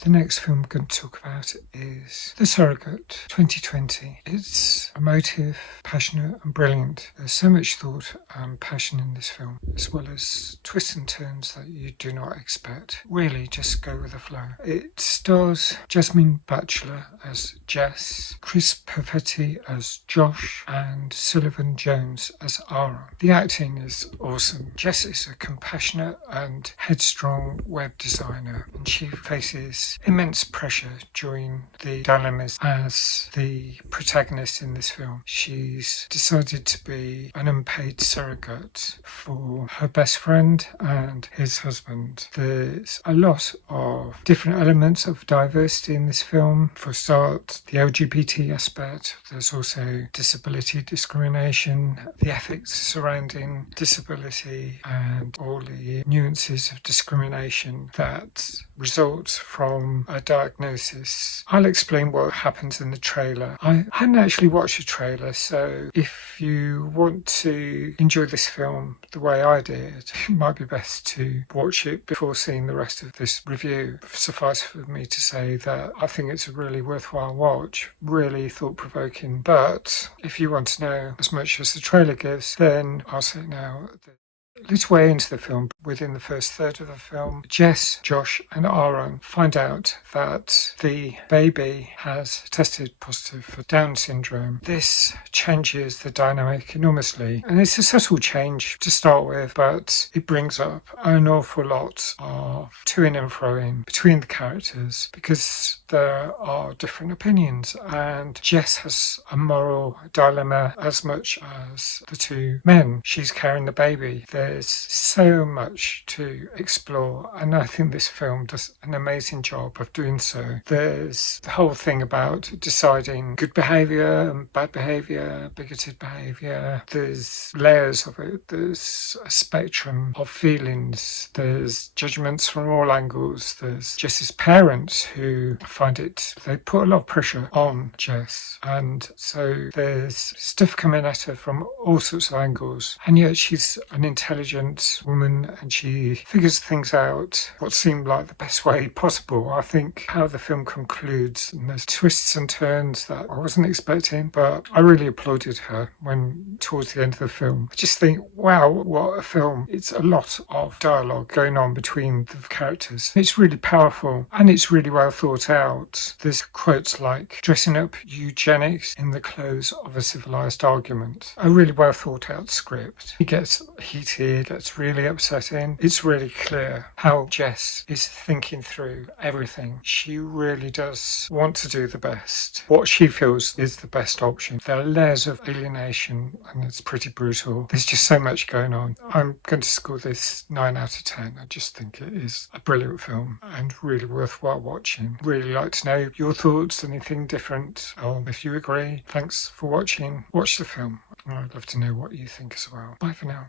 The next film I'm going to talk about is The Surrogate 2020. It's emotive, passionate and brilliant. There's so much thought and passion in this film, as well as twists and turns that you do not expect. Really just go with the flow. It stars Jasmine Batchelor as Jess, Chris Perfetti as Josh and Sullivan Jones as Ara. The acting is awesome. Jess is a compassionate and headstrong web designer, and she faces immense pressure during the dilemmas as the protagonist in this film. She's decided to be an unpaid surrogate for her best friend and his husband. There's a lot of different elements of diversity in this film. For a start, the LGBT aspect. There's also disability discrimination, the ethics surrounding disability, and all the nuances of discrimination that results from a diagnosis. I'll explain what happens in the trailer. I hadn't actually watched the trailer, so if you want to enjoy this film the way I did, it might be best to watch it before seeing the rest of this review. Suffice for me to say that I think it's a really worthwhile watch, really thought-provoking, but if you want to know as much as the trailer gives, then I'll say it now. Little way into the film, within the first third of the film, Jess, Josh and Aaron find out that the baby has tested positive for Down syndrome. This changes the dynamic enormously, and it's a subtle change to start with, but it brings up an awful lot of to-ing and fro-ing between the characters because there are different opinions, and Jess has a moral dilemma as much as the two men. She's carrying the baby. There's so much to explore, and I think this film does an amazing job of doing so. There's the whole thing about deciding good behaviour and bad behaviour, bigoted behaviour. There's layers of it. There's a spectrum of feelings. There's judgments from all angles. There's Jess's parents who they put a lot of pressure on Jess, and so there's stuff coming at her from all sorts of angles, and yet she's an intelligent woman and she figures things out what seemed like the best way possible. I think how the film concludes, and there's twists and turns that I wasn't expecting, but I really applauded her when towards the end of the film. I just think, wow, what a film. It's a lot of dialogue going on between the characters. It's really powerful and it's really well thought out. There's quotes like dressing up eugenics in the clothes of a civilized argument. A really well thought out script. It gets heated, gets really upsetting. It's really clear how Jess is thinking through everything. She really does want to do the best. What she feels is the best option. There are layers of alienation and it's pretty brutal. There's just so much going on. I'm going to score this 9 out of 10. I just think it is a brilliant film and really worthwhile watching. Really like to know your thoughts, anything different, or if you agree. Thanks for watching. Watch the film. I'd love to know what you think as well. Bye for now.